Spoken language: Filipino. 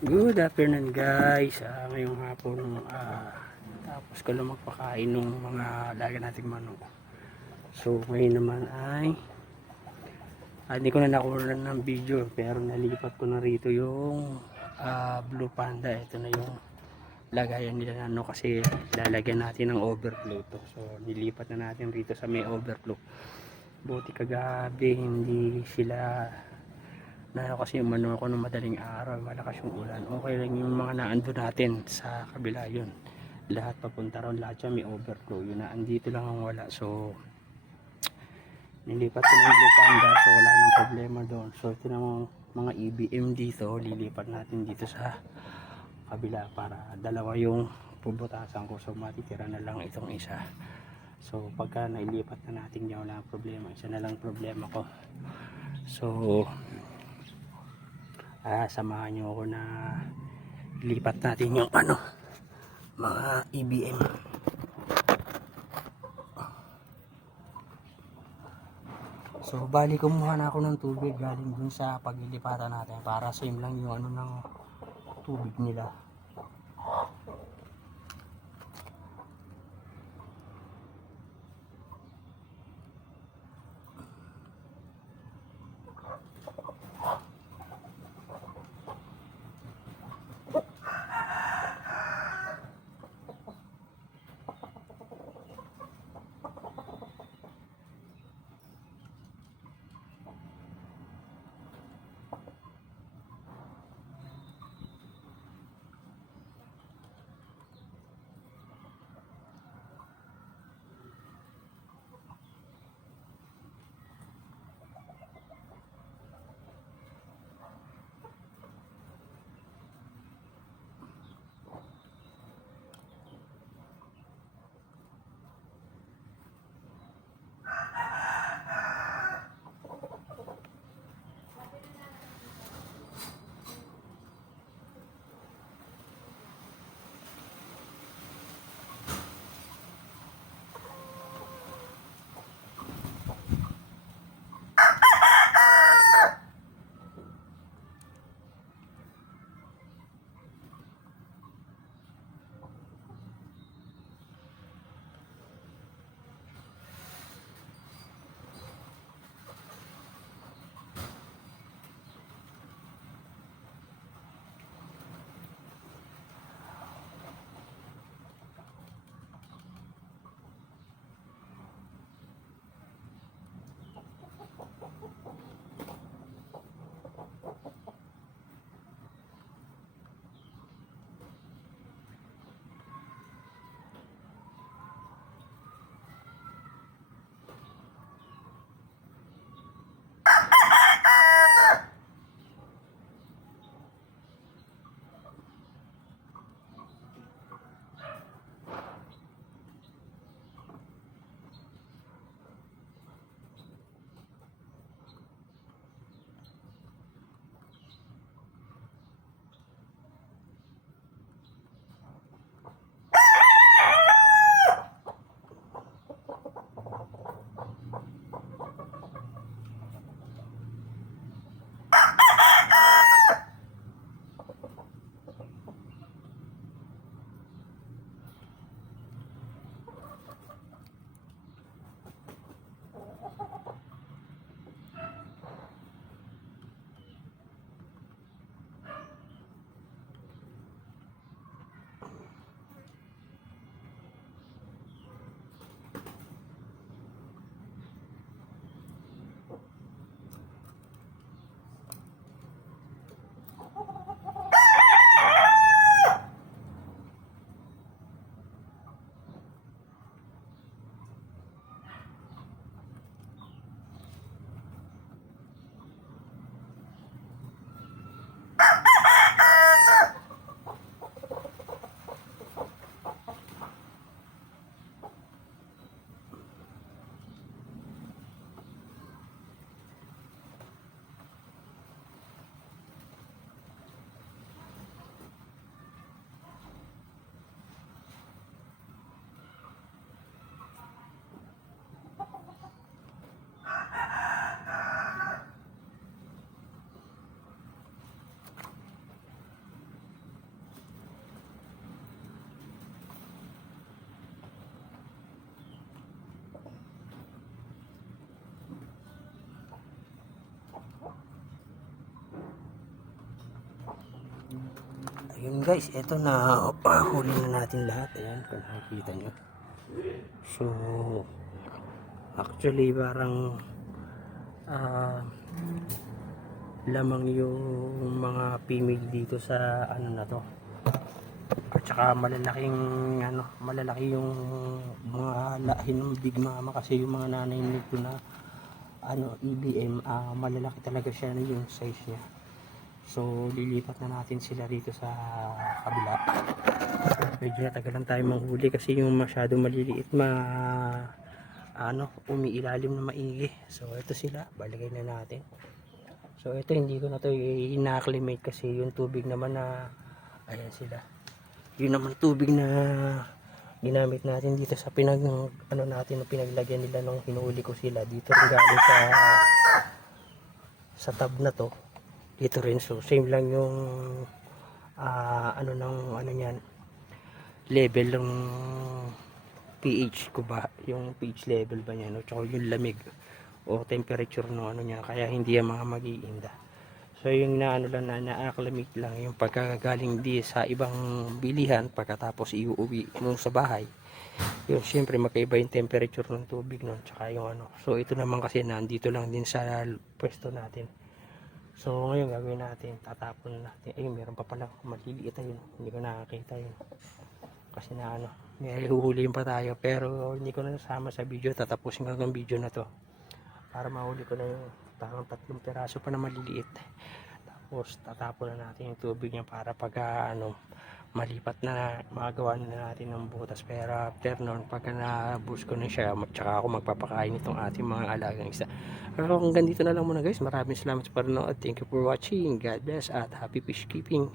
Good afternoon guys. Ah, ngayong hapon ah, tapos ko lang magpakain ng mga alaga nating manok. So ngayon naman ay ah, hindi ko na nakuha ng video pero nalipat ko na rito yung ah, blue panda. Ito na yung lagayan nila na ano kasi lalagyan natin ng overflow to. So nilipat na natin rito sa may overflow. Buti kagabi hindi sila na kasi umano ako ng madaling araw, malakas yung ulan. Okay lang yung mga naando natin sa kabila yun. Lahat papunta ron, lahat siya may overflow. Yun na, andito lang ang wala. So, nilipat ko ng Blue Panda, so wala nang problema doon. So, ito na mga, EBM dito, lilipat natin dito sa kabila para dalawa yung pubutasan ko. So, matitira na lang itong isa. So, pagka nailipat na natin yan, wala problema. Isa na lang problema ko. So, ah, samahan nyo ako na lipat natin yung ano mga EBM so bali kumuha na ako ng tubig galing dun sa paglilipatan natin para same lang yung ano ng tubig nila Ayun guys, eto na uh, huli na natin lahat. Ayan, kung nakikita nyo. So, actually parang ah lamang yung mga female dito sa ano na to. At saka malalaking ano, malalaki yung mga lahi ng big mama kasi yung mga nanay nito na ano, EBM, ah, malalaki talaga siya na yung size niya. So, lilipat na natin sila rito sa kabila. Medyo natagalan tayo manghuli kasi yung masyado maliliit ma ano, umiilalim na maigi. So, ito sila. Baligay na natin. So, ito hindi ko na to ina-acclimate kasi yung tubig naman na ayan sila. Yun naman tubig na ginamit natin dito sa pinag ano natin na pinaglagyan nila nung hinuli ko sila dito galing sa sa tab na to dito rin. So same lang yung ah, ano ng ano niyan level ng pH ko ba? Yung pH level ba niya no tsaka yung lamig. O temperature no ano niya. Kaya hindi yan mga mag-iinda. So yung na ano lang na na-acclimate lang yung pagkagaling di sa ibang bilihan pagkatapos iuwi mo sa bahay. Yun syempre magkaiba yung temperature ng tubig nun tsaka yung ano. So ito naman kasi nandito lang din sa pwesto natin So ngayon gagawin natin, tatapon na natin. Ayun, meron pa pala maliliit ayun. Hindi ko nakakita yun. Kasi na ano, may huhulihin pa tayo. Pero hindi ko na nasama sa video. Tatapusin ko ng video na to. Para mahuli ko na yung parang tatlong piraso pa na maliliit. Tapos tatapon na natin yung tubig niya para pag ah, ano, malipat na magawa na natin ng butas. Pero after nun, pag na-boost ko na siya, tsaka ako magpapakain itong ating mga alagang isa. Pero hanggang dito na lang muna guys. Maraming salamat sa panonood. Thank you for watching. God bless at happy fish keeping.